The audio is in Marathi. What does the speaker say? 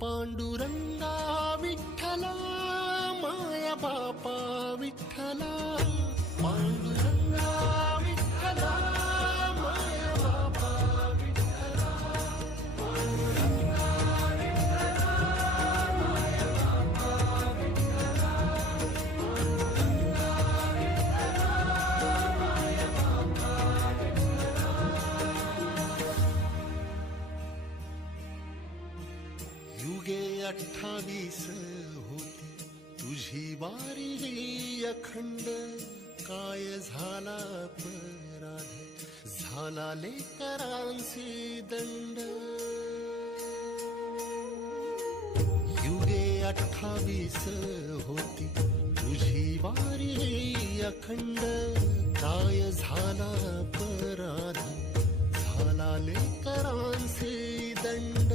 पांडुरंगा विठ्ठला माया बापा विठ्ठला पांडुरंगा विठ्ठला माया बापा विठ्ठला पांडुरंगा विठ्ठला माया बापा विठ्ठला पांडुरंगा विठ्ठला माया बापा विठ्ठला युगे 28 होती तुझी वारी अखंड काय झाला अपराध झाला लेकरांसी दंड युगे 28 होती तुझी वारी अखंड काय झाला अपराध झाला लेकरांसी दंड